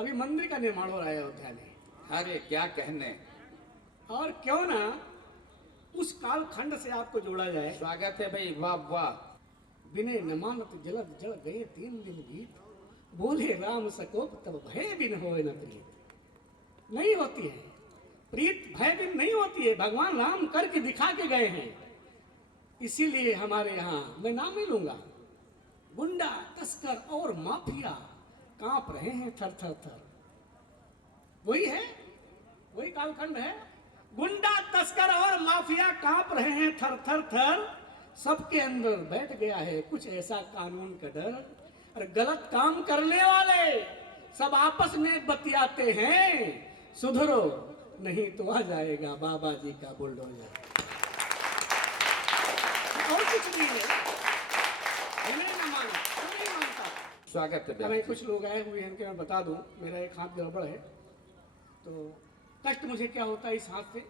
अभी मंदिर का निर्माण हो रहा है अयोध्या में। अरे क्या कहने। और क्यों ना उस कालखंड से आपको जोड़ा जाए। स्वागत है भाई, वाह वाह। बिने न मानत जलद जल गए 3 दिन बीत, बोले राम सकोप तब भय बिन होए न प्रीत। नहीं होती है प्रीत, भय बिन नहीं होती है। भगवान राम करके दिखा के गए हैं। इसीलिए हमारे यहाँ मैं नाम नहीं लूंगा, गुंडा तस्कर और माफिया कांप रहे हैं थर थर थर। वही है, वही कालखंड है। गुंडा तस्कर और माफिया कांप रहे हैं थर थर थर। सबके अंदर बैठ गया है कुछ ऐसा कानून का डर। और गलत काम करने वाले सब आपस में बतियाते हैं, सुधरो नहीं तो आ जाएगा बाबा जी का बुलडोजर। और कुछ नहीं है, नहीं मानता। स्वागत है। हमें कुछ लोग आए हुए हैं, मैं बता दूं, मेरा एक हाथ गड़बड़ है तो कष्ट मुझे क्या होता है इस हाथ से।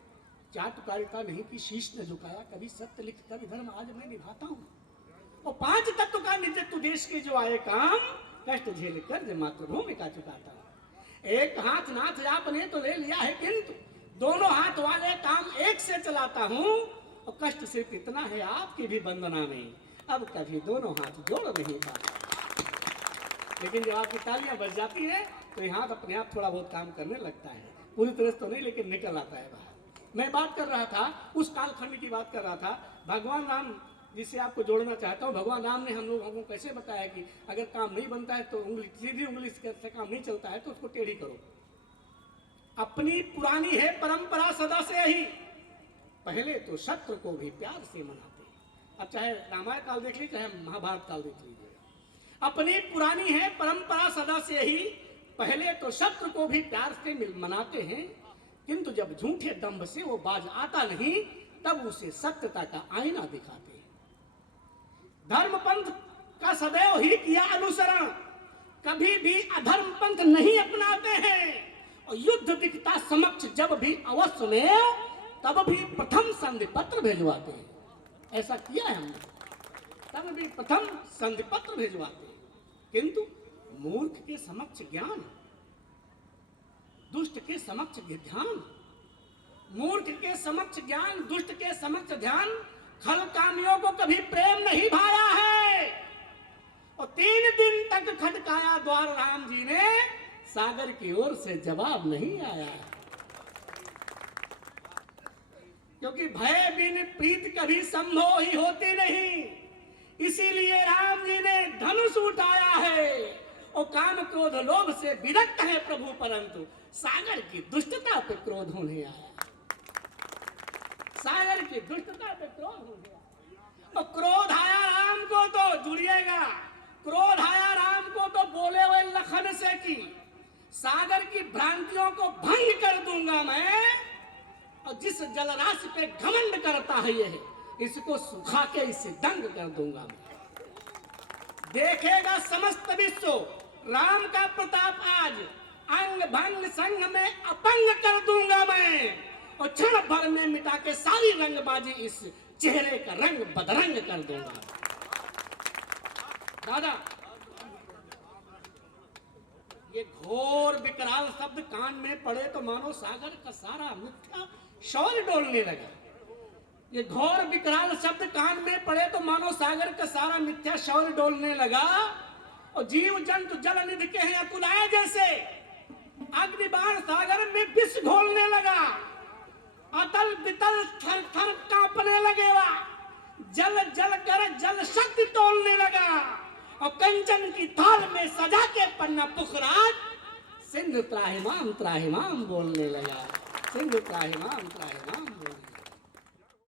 चाटुकारिता नहीं कि शीश न झुकाया, कभी सत्य लिख कभी धर्म आज मैं निभाता हूँ। और 5 तत्व का निजत्व देश के जो आए काम, कष्ट झेल कर मातृभूमि का चुकाता हूँ। एक हाथ नाथ आपने तो ले लिया है, किंतु दोनों हाथ वाले काम एक से चलाता हूँ। और कष्ट सिर्फ इतना है आपकी भी वंदना में, अब कभी दोनों हाथ जोड़ नहीं पाता। लेकिन जब आपकी तालियां बज जाती है तो ये हाथ अपने आप थोड़ा बहुत काम करने लगता है। पूरी तरह तो नहीं, लेकिन निकल आता है बाहर। मैं बात कर रहा था, उस कालखंड की बात कर रहा था। भगवान राम जिससे आपको जोड़ना चाहता हूँ, भगवान राम ने हम लोगों को कैसे बताया कि अगर काम नहीं बनता है तो उंगली, सीधी उंगली से काम नहीं चलता है तो उसको टेढ़ी करो। अपनी पुरानी है परंपरा सदा से यही, पहले तो शत्रु को भी प्यार से मनाते। अब चाहे रामायण काल देख लीजिए, चाहे महाभारत काल देख लीजिए, अपनी पुरानी है परंपरा सदा से यही, पहले तो शत्रु को भी प्यार से मनाते हैं, किंतु जब झूठे दंभ से वो बाज आता नहीं तब उसे सत्यता का आईना दिखाते हैं। धर्म पंथ का सदैव ही किया अनुसरण, कभी भी अधर्म पंथ नहीं अपनाते हैं। और युद्ध दिखता समक्ष जब भी अवश्य में, तब भी प्रथम संधि पत्र भेजवाते हैं। ऐसा किया है हमने, तब भी प्रथम संधि पत्र भेजवाते हैं। किंतु मूर्ख के समक्ष ज्ञान, दुष्ट के समक्ष ध्यान, मूर्ख के समक्ष ज्ञान, दुष्ट के समक्ष ध्यान। खल कामियों को कभी प्रेम नहीं भाया है। और 3 दिन तक खटकाया द्वार राम जी ने, सागर की ओर से जवाब नहीं आया। क्योंकि भय बिन प्रीत कभी संभव ही होती नहीं। इसीलिए राम जी ने धनुष उठाया है। और काम क्रोध लोभ से विरक्त है प्रभु, परंतु सागर की दुष्टता पे क्रोध होने आया। सागर की दुष्टता पे क्रोध होने आया। और क्रोध आया राम को तो जुड़िएगा, क्रोध आया राम को तो बोले हुए लखन से कि सागर की भ्रांतियों को भंग कर दूंगा मैं। और जिस जलराशि पे घमंड करता है ये, इसको सुखा के इसे दंग कर दूंगा मैं। देखेगा समस्त विश्व राम का प्रताप आज, अंग भंग संग में अपंग कर दूंगा मैं। और क्षण भर में मिटा के सारी रंगबाजी इस चेहरे का रंग बदरंग कर दूंगा। दादा, ये घोर विकराल शब्द कान में पड़े तो मानो सागर का सारा मिथ्या शौर्य डोलने लगा। ये घोर विकराल शब्द कान में पड़े तो मानो सागर का सारा मिथ्या शौर्य डोलने लगा। और जीव जंतु जल निधि के हैं अकुलाए जैसे, अग्निबाण सागर में विष घोलने लगा। अतल बितल थर थर कांपने लगेगा, जल जल कर जल शक्ति तोलने लगा। और कंचन की थाल में सजा के पन्ना पुखराज, सिंधु त्राहिमाम त्राहिमाम बोलने लगा। सिंधु त्राहिमाम त्राहिमाम बोलने